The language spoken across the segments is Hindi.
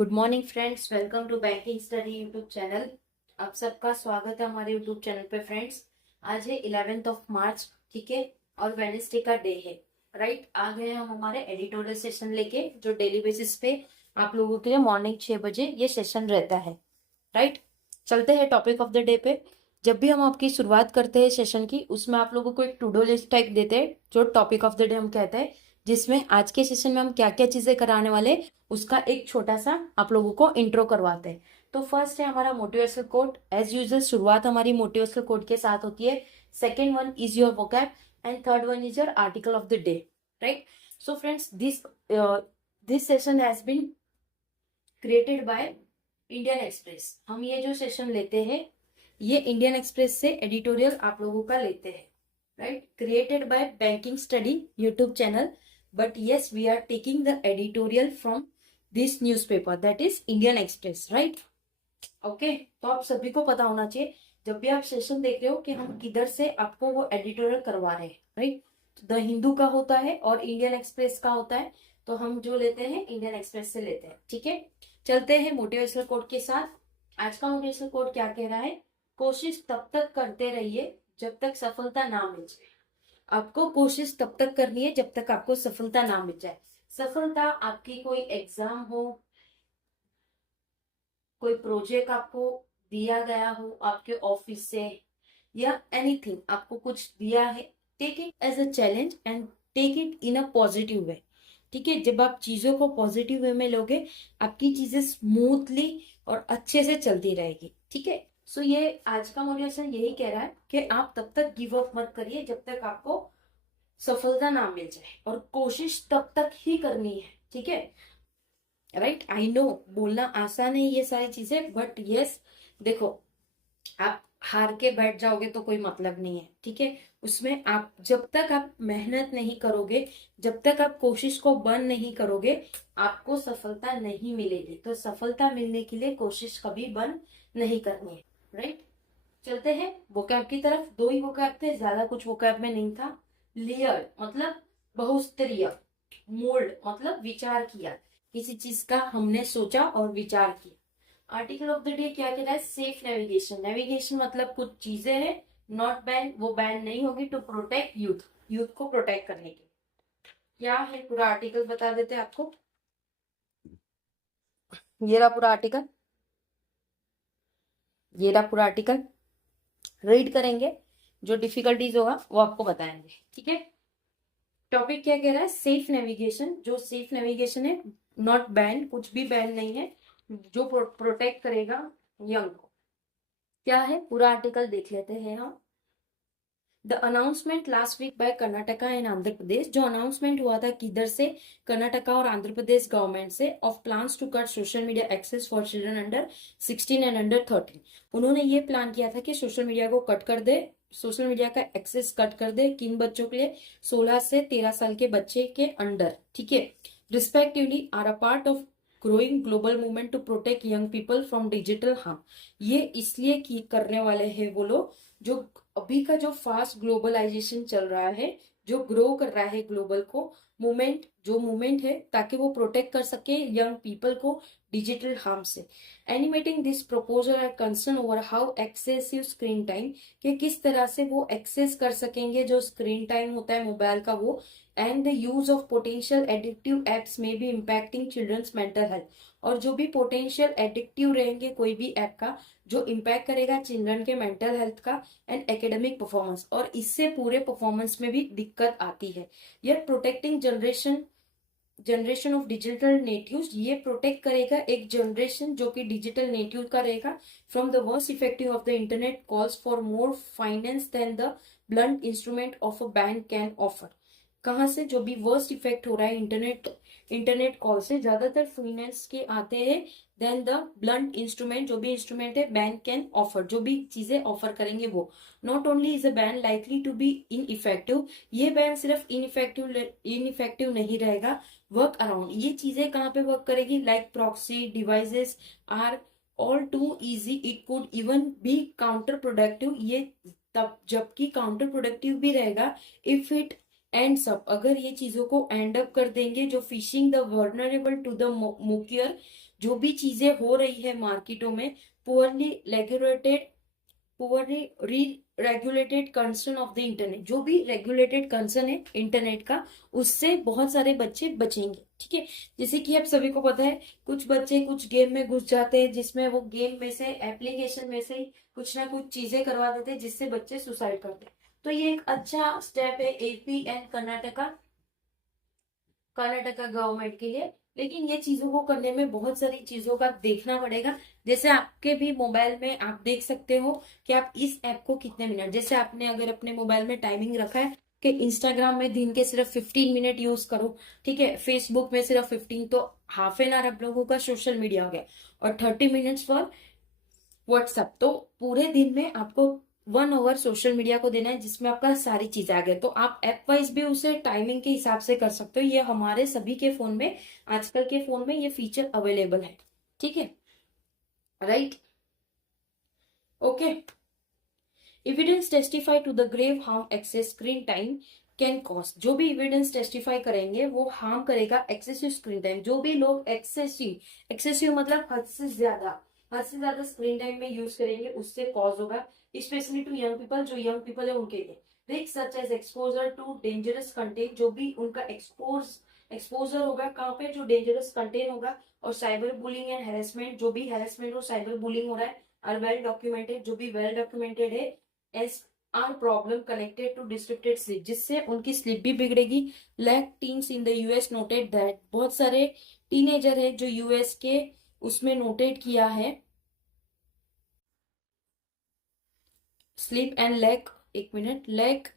Good morning friends, welcome to banking study YouTube channel. आप सबका स्वागत है हमारे यूट्यूब चैनल पे। फ्रेंड्स, आज है 11th ऑफ मार्च, ठीक है, और वेडनेसडे का डे है। राइट, आ गए हम हमारे एडिटोरियल सेशन लेके, जो डेली बेसिस पे आप लोगों के लिए मॉर्निंग 6 बजे ये सेशन रहता है। राइट, चलते हैं टॉपिक ऑफ द डे पे। जब भी हम आपकी शुरुआत करते हैं सेशन की, उसमें आप लोगों को एक टू डू लिस्ट टाइप देते हैं, जो टॉपिक ऑफ द डे हम कहते हैं, जिसमें आज के सेशन में हम क्या क्या चीजें कराने वाले उसका एक छोटा सा आप लोगों को इंट्रो करवाते हैं। तो फर्स्ट है हमारा मोटिवेशनल कोट। एज यूजुअल शुरुआत हमारी मोटिवेशनल कोट के साथ होती है। Second one is your vocab and third one is your article of the day. Right, so friends, this session has been created by Indian Express. हम ये जो सेशन लेते हैं, ये इंडियन एक्सप्रेस से एडिटोरियल आप लोगों का लेते हैं। Right, created by banking study YouTube channel, but yes, we are taking the editorial from this newspaper, that is Indian Express. right? Okay, तो आप सभी को पता होना चाहिए जब भी आप सेशन देख रहे हो कि हम किधर से आपको वो एडिटोरियल करवा रहे हैं। राइट, द हिंदू का होता है और इंडियन एक्सप्रेस का होता है, तो हम जो लेते हैं इंडियन एक्सप्रेस से लेते हैं। ठीक है, चलते हैं मोटिवेशनल कोट के साथ। आज का मोटिवेशनल कोट क्या कह रहा है? कोशिश तब तक करते रहिए जब तक सफलता ना मिल जाए। आपको कोशिश तब तक करनी है जब तक आपको सफलता ना मिल जाए। सफलता आपकी कोई एग्जाम हो, कोई प्रोजेक्ट आपको दिया गया हो आपके ऑफिस से, या एनीथिंग आपको कुछ दिया है, take it as a challenge and take it in a positive way. ठीक है, जब आप चीजों को पॉजिटिव वे में लोगे, आपकी चीजें स्मूथली और अच्छे से चलती रहेगी। ठीक है, सो ये आज का मोटिवेशन यही कह रहा है कि आप तब तक गिव अप मत करिए जब तक आपको सफलता ना मिल जाए, और कोशिश तब तक ही करनी है। ठीक है, राइट, आई नो बोलना आसान है ये सारी चीजें, बट यस, देखो, आप हार के बैठ जाओगे तो कोई मतलब नहीं है। ठीक है, उसमें आप जब तक आप मेहनत नहीं करोगे, जब तक आप कोशिश को बंद नहीं करोगे, आपको सफलता नहीं मिलेगी। तो सफलता मिलने के लिए कोशिश कभी बंद नहीं करनी है। राइट, चलते हैं वोकैब की तरफ। दो ही वोकैब थे, ज्यादा कुछ वोकैब में नहीं था। लेयर्ड मतलब बहुस्तरीय, मोल्ड मतलब विचार किया, किसी चीज का हमने सोचा और विचार किया। आर्टिकल ऑफ द डे क्या कह रहा है? Safe navigation. नेविगेशन मतलब कुछ चीजें हैं, नॉट बैन, वो बैन नहीं होगी, टू प्रोटेक्ट यूथ, यूथ को प्रोटेक्ट करने के। क्या है पूरा आर्टिकल बता देते हैं आपको। ये रहा पूरा आर्टिकल, ये रहा पूरा आर्टिकल। रीड करेंगे, जो डिफिकल्टीज होगा वो आपको बताएंगे। ठीक है, टॉपिक क्या कह रहा है? Safe navigation. जो सेफ नेविगेशन है, नॉट बैन, कुछ भी बैन नहीं है, जो प्रोटेक्ट करेगा यंग को। क्या है पूरा आर्टिकल देख लेते हैं हम। The announcement last week by Karnataka and Andhra Pradesh. जो अनाउंसमेंट हुआ था किधर से? कर्नाटका और आंध्र प्रदेश गवर्नमेंट से, of plans to cut social media access for children under 16 and under 13। उन्होंने ये प्लान किया था कि सोशल मीडिया को कट कर दे, सोशल मीडिया का एक्सेस कट कर दे। किन बच्चों के लिए? 16 से 13 साल के बच्चे के अंडर। ठीक है, respectively are a part of growing global movement to protect young people from digital harm. ये इसलिए की करने वाले हैं वो लोग, जो अभी का जो फास्ट ग्लोबलाइजेशन चल रहा है, जो ग्रो कर रहा है ग्लोबल को मूवमेंट, जो मूवमेंट है, ताकि वो प्रोटेक्ट कर सके यंग पीपल को डिजिटल हार्म से। Animating this proposal are concern over how excessive screen time, कि किस तरह से वो एक्सेस कर सकेंगे जो स्क्रीन टाइम होता है मोबाइल का वो, and the use of potential addictive apps may be impacting children's mental health. और जो भी पोटेंशियल एडिक्टिव रहेंगे कोई भी ऐप का, जो इम्पैक्ट करेगा चिल्ड्रन के मेंटल हेल्थ का एंड एकेडमिक परफॉर्मेंस, और इससे पूरे परफॉर्मेंस में भी दिक्कत आती है। यह protecting generation of digital natives, ये प्रोटेक्ट करेगा एक जनरेशन जो कि डिजिटल नेटिव का रहेगा, from the worst effective of the internet calls for more finance than the blunt instrument of a bank can offer. कहाँ से? जो भी वर्स्ट इफेक्ट हो रहा है इंटरनेट कॉल से, ज्यादातर फाइनेंस के आते हैं देन द ब्लंट इंस्ट्रूमेंट, जो भी इंस्ट्रूमेंट है बैंक कैन ऑफर, जो भी चीजें ऑफर करेंगे वो। Not only is a ban likely to be ineffective, ये बैन सिर्फ इनइफेक्टिव नहीं रहेगा, वर्क अराउंड, ये चीजें कहाँ पे वर्क करेगी? Like proxy devices are all too easy, it could even be counterproductive, ये तब जबकि काउंटर प्रोडक्टिव भी रहेगा इफ इट एंड्स अप, अगर ये चीजों को एंड अप कर देंगे, जो phishing the vulnerable to the मोक्यूर, जो भी चीजें हो रही है मार्केटों में, poorly regulated, poorly re regulated concern of the internet, जो भी रेगुलेटेड कंसर्न है इंटरनेट का, उससे बहुत सारे बच्चे बचेंगे। ठीक है, जैसे कि आप सभी को पता है, कुछ बच्चे कुछ गेम में घुस जाते हैं, जिसमें वो गेम में से, एप्लीकेशन में से कुछ ना कुछ चीजें करवा देते हैं, जिससे बच्चे सुसाइड करते हैं। तो ये एक अच्छा स्टेप है एपी एंड कर्नाटका गवर्नमेंट के लिए। लेकिन ये चीजों को करने में बहुत सारी चीजों का देखना पड़ेगा। जैसे आपके भी मोबाइल में आप देख सकते हो कि आप इस ऐप को कितने मिनट, जैसे आपने अगर अपने मोबाइल में टाइमिंग रखा है कि इंस्टाग्राम में दिन के सिर्फ 15 मिनट यूज करो, ठीक है, फेसबुक में सिर्फ 15, तो हाफ एन आवर आप लोगों का सोशल मीडिया हो गया, और 30 मिनट्स फॉर व्हाट्सएप। तो पूरे दिन में आपको 1 आवर सोशल मीडिया को देना है, जिसमें आपका सारी चीजें आ गए। तो आप ऐप वाइज भी उसे टाइमिंग के हिसाब से कर सकते हो। ये हमारे सभी के फोन में, आजकल के फोन में ये फीचर अवेलेबल है। ठीक है, right, okay. Evidence testify to the grave harm excess screen time can cause, जो भी एविडेंस टेस्टिफाई करेंगे वो हार्म करेगा एक्सेसिव स्क्रीन टाइम। जो भी लोग एक्सेसिव मतलब हद से ज्यादा स्क्रीन टाइम में यूज करेंगे, उससे कॉज होगा, स्पेशली टू यंग पीपल, जो यंग पीपल है उनके लिए। Risk such as exposure to dangerous content, जो भी उनका एक्सपोजर होगा कहाँ पे, जो डेंजरस कंटेंट होगा, और साइबर बुलिंग एंड हेरेसमेंट, जो भी हेरेसमेंट और साइबर बुलिंग हो रहा है, आर वेल डॉक्यूमेंटेड, जो भी वेल डॉक्यूमेंटेड है, as are problem connected to distracted sleep, जिससे उनकी स्लीप भी बिगड़ेगी। Lack teens in the US noted that, बहुत सारे टीनेजर है जो यूएस के उसमें नोटेड किया है, स्लीप एंड लैक, एक minute, lack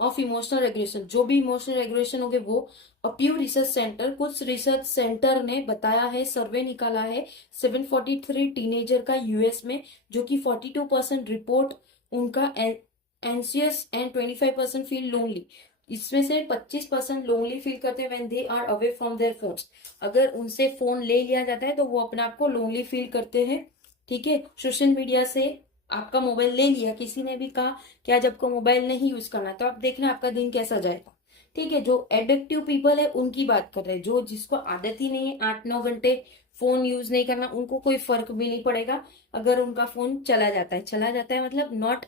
of emotional regulation, जो भी इमोशनल रेगुलेशन हो गए वो। प्यू रिसर्च सेंटर, कुछ रिसर्च सेंटर ने बताया है, सर्वे निकाला है 743 टीनेजर का यूएस में, जो कि 42% रिपोर्ट उनका एंसियस एंड 25% फील लोनली। इसमें से 25% लोनली फील करते हैं when they are away from their phones. अगर उनसे फोन ले लिया जाता है तो वो अपने आप को लोनली फील करते हैं। ठीक है, सोशल मीडिया से आपका मोबाइल ले लिया, किसी ने भी कहा कि आज आपको मोबाइल नहीं यूज करना, तो आप देखना आपका दिन कैसा जाएगा। ठीक है, जो एडिक्टिव पीपल है उनकी बात कर रहे हैं, जो जिसको आदत ही नहीं है 8-9 घंटे फोन यूज नहीं करना, उनको कोई फर्क भी नहीं पड़ेगा अगर उनका फोन चला जाता है मतलब नॉट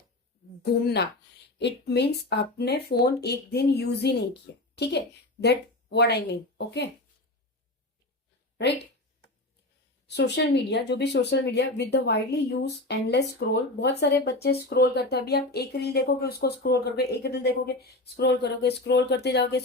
घूमना, इट मीन्स आपने फोन एक दिन यूज ही नहीं किया। ठीक है, that what I mean, okay, right. Social media, जो भी social media with the widely use endless scroll, बहुत सारे बच्चे स्क्रॉल करते हैं। अभी आप एक रील देखोगे उसको स्क्रॉल करोगे, एक रील देखोगे स्क्रॉल करोगे, स्क्रॉल करते जाओगे,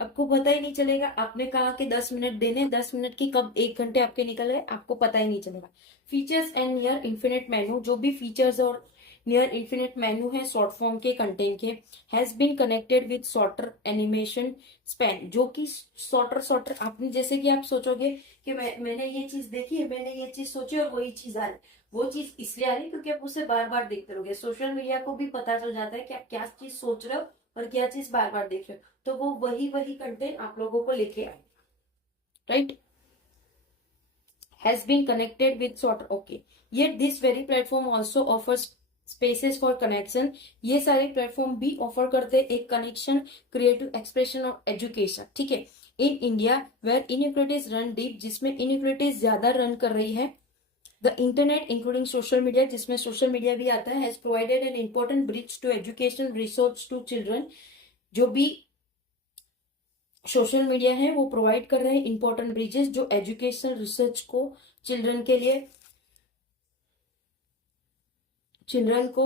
आपको पता ही नहीं चलेगा। आपने कहा कि 10 मिनट देने, 10 मिनट की कब 1 घंटे आपके निकल गए आपको पता ही नहीं चलेगा। Features and near infinite menu, जो भी फीचर्स और नियर इन्फिनिट मेनू है शॉर्ट फॉर्म के कंटेंट के, has been connected with shorter animation span, जो कि शॉर्टर आपने, जैसे कि आप सोचोगे कि मैंने ये चीज देखी है, मैंने ये चीज सोची और वही चीज आ रही, वो चीज इसलिए आ रही क्योंकि आप उसे बार बार देखते रहोगे। सोशल मीडिया को भी पता चल जाता है कि आप क्या चीज सोच रहे हो और क्या चीज बार बार देख रहे हो, तो वो वही कंटेंट आप लोगों को लेके आए, right. Has been connected with shorter, okay. Yet this very platform also offers spaces for connection, ये सारे प्लेटफॉर्म भी ऑफर करते हैं एक कनेक्शन, क्रिएटिव एक्सप्रेशन और एजुकेशन। ठीक है, in India where inequalities run deep, जिसमें इनइक्वालिटीज ज्यादा रन कर रही है, the internet including social media, जिसमें सोशल मीडिया भी आता है, has provided an important bridge to education resource to children, जो भी सोशल मीडिया है वो प्रोवाइड कर रहे हैं इंपॉर्टेंट ब्रिजेस, जो एजुकेशन रिसर्च को चिल्ड्रन के लिए, चिल्ड्रन को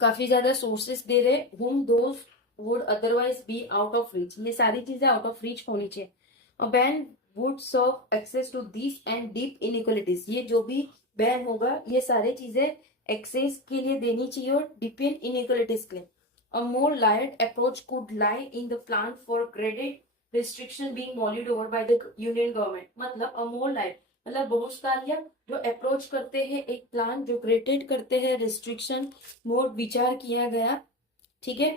काफी ज्यादा सोर्सेस दे रहे, whom those would otherwise be out of reach, ये सारी चीजें आउट ऑफ रीच होनी चाहिए। A ban would serve access to this and deep inequalities, ये जो भी बैन होगा ये सारी चीजें एक्सेस के लिए देनी चाहिए और डीप इनइक्वालिटीज के लिए। A more layered approach could lie in the plan for graded restriction being mulled over by the union government, मतलब अ मोर लायर्ड मतलब बहुस्तारीय जो अप्रोच करते हैं एक प्लान, जो क्रिएटेड करते हैं रिस्ट्रिक्शन, मोर विचार किया गया। ठीक है,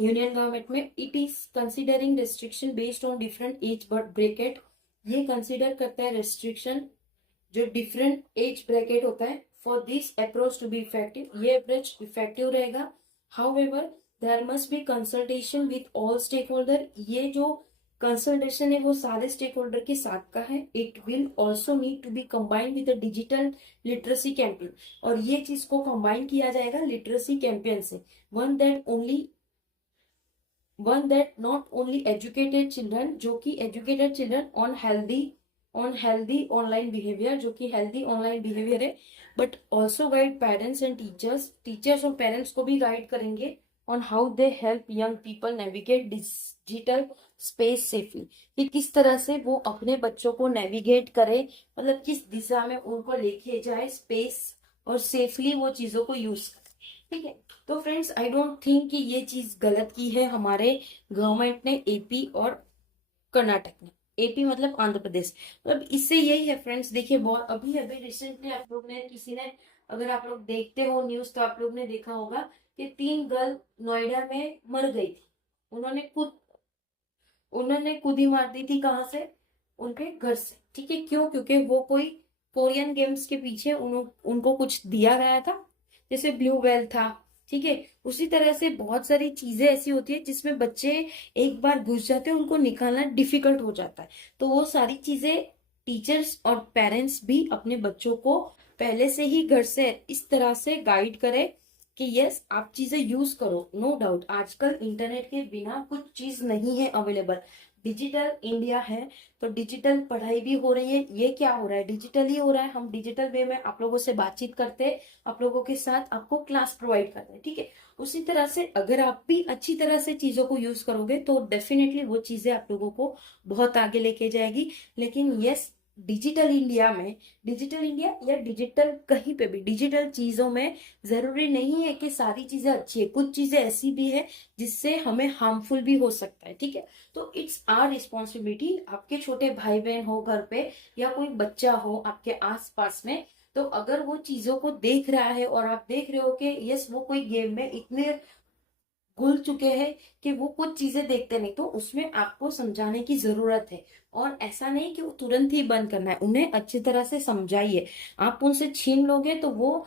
यूनियन गवर्नमेंट में, it is considering restriction based on different age bracket, ये कंसिडर करता है रिस्ट्रिक्शन जो डिफरेंट एज ब्रैकेट होता है, for this approach to be effective, ये अप्रोच इफेक्टिव रहेगा। However there must be consultation with all stakeholder. ये जो कंसल्टेशन है वो सारे स्टेक होल्डर के साथ का है। It will also need to be combined with the digital literacy campaign, और ये चीज को कंबाइन किया जाएगा लिटरेसी कैंपेन से। One that not only educated children, जो कि educated children on healthy online behaviour, जो कि हेल्दी ऑनलाइन बिहेवियर है, but also guide parents and teachers और पेरेंट्स को भी गाइड करेंगे on how they help young people navigate digital space safely, कि किस तरह से वो अपने बच्चों को नेविगेट करे, मतलब किस दिशा में उनको लेके जाए स्पेस, और सेफली वो चीजों को यूज करे। ठीक है, तो फ्रेंड्स आई डोंट थिंक कि ये चीज गलत की है हमारे गवर्नमेंट ने, एपी और कर्नाटक ने। एपी मतलब आंध्र प्रदेश, मतलब इससे यही है फ्रेंड्स। देखिए बहुत अभी अभी रिसेंटली आप लोग ने किसी ने, अगर आप लोग देखते हो न्यूज तो आप लोग ने देखा होगा कि 3 गर्ल नोएडा में मर गई थी। उन्होंने खुद ही मार दी थी। कहाँ से? उनके घर से। ठीक है, क्यों? क्योंकि वो कोई कोरियन गेम्स के पीछे उनको कुछ दिया गया था, जैसे ब्लू वेल था। ठीक है, उसी तरह से बहुत सारी चीजें ऐसी होती है जिसमें बच्चे एक बार घुस जाते हैं, उनको निकालना डिफिकल्ट हो जाता है। तो वो सारी चीजें टीचर्स और पेरेंट्स भी अपने बच्चों को पहले से ही घर से इस तरह से गाइड करे कि यस आप चीजें यूज करो। नो डाउट आजकल इंटरनेट के बिना कुछ चीज नहीं है अवेलेबल। डिजिटल इंडिया है तो डिजिटल पढ़ाई भी हो रही है। ये क्या हो रहा है? डिजिटल ही हो रहा है। हम डिजिटल वे में आप लोगों से बातचीत करते हैं, आप लोगों के साथ आपको क्लास प्रोवाइड करते हैं। ठीक है, उसी तरह से अगर आप भी अच्छी तरह से चीजों को यूज करोगे तो डेफिनेटली वो चीजें आप लोगों को बहुत आगे लेके जाएगी। लेकिन यस, डिजिटल इंडिया या डिजिटल कहीं पे भी डिजिटल चीजों में जरूरी नहीं है कि सारी चीजें अच्छी है। कुछ चीजें ऐसी भी है जिससे हमें हार्मफुल भी हो सकता है। ठीक है, तो इट्स आवर रिस्पॉन्सिबिलिटी। आपके छोटे भाई बहन हो घर पे, या कोई बच्चा हो आपके आसपास में, तो अगर वो चीजों को देख रहा है और आप देख रहे हो कि यस वो कोई गेम में इतने घुल चुके हैं कि वो कुछ चीजें देखते नहीं, तो उसमें आपको समझाने की जरूरत है। और ऐसा नहीं कि वो तुरंत ही बंद करना है, उन्हें अच्छी तरह से समझाइए। आप उनसे छीन लोगे तो वो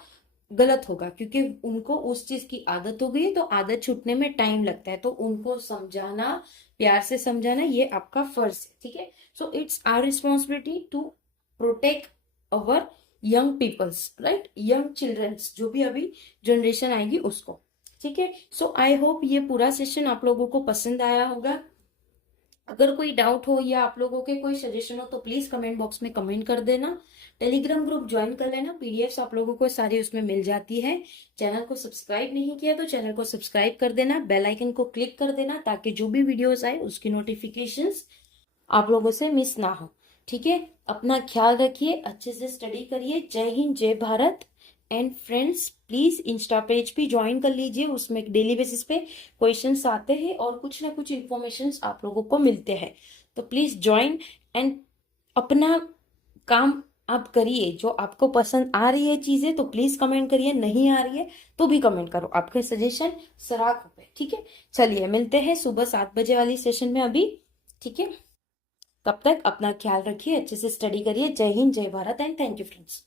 गलत होगा, क्योंकि उनको उस चीज की आदत हो गई, तो आदत छूटने में टाइम लगता है। तो उनको समझाना, प्यार से समझाना, ये आपका फर्ज है। ठीक है, so it's our responsibility to protect our young peoples, right, young childrens, जो भी अभी जनरेशन आएगी उसको। ठीक है, सो आई होप ये पूरा सेशन आप लोगों को पसंद आया होगा। अगर कोई डाउट हो या आप लोगों के कोई सजेशन हो तो प्लीज कमेंट बॉक्स में कमेंट कर देना। टेलीग्राम ग्रुप ज्वाइन कर लेना, पीडीएफ्स आप लोगों को सारी उसमें मिल जाती है। चैनल को सब्सक्राइब नहीं किया तो चैनल को सब्सक्राइब कर देना, बेल आइकन को क्लिक कर देना, ताकि जो भी वीडियोस आए उसकी नोटिफिकेशंस आप लोगों से मिस ना हो। ठीक है, अपना ख्याल रखिए, अच्छे से स्टडी करिए। जय हिंद, जय Bharat. And friends please Insta page भी ज्वाइन कर लीजिए, उसमें डेली बेसिस पे क्वेश्चंस आते हैं और कुछ ना कुछ इन्फॉर्मेशन आप लोगों को मिलते हैं। तो प्लीज ज्वाइन एंड अपना काम आप करिए। जो आपको पसंद आ रही है चीजें तो प्लीज कमेंट करिए, नहीं आ रही है तो भी कमेंट करो, आपके सजेशन सराहनीय पे। ठीक है, चलिए मिलते हैं सुबह 7 बजे वाली सेशन में अभी। ठीक है, तब तक अपना ख्याल रखिए, अच्छे से स्टडी करिए। जय हिंद, जय Bharat and thank you friends.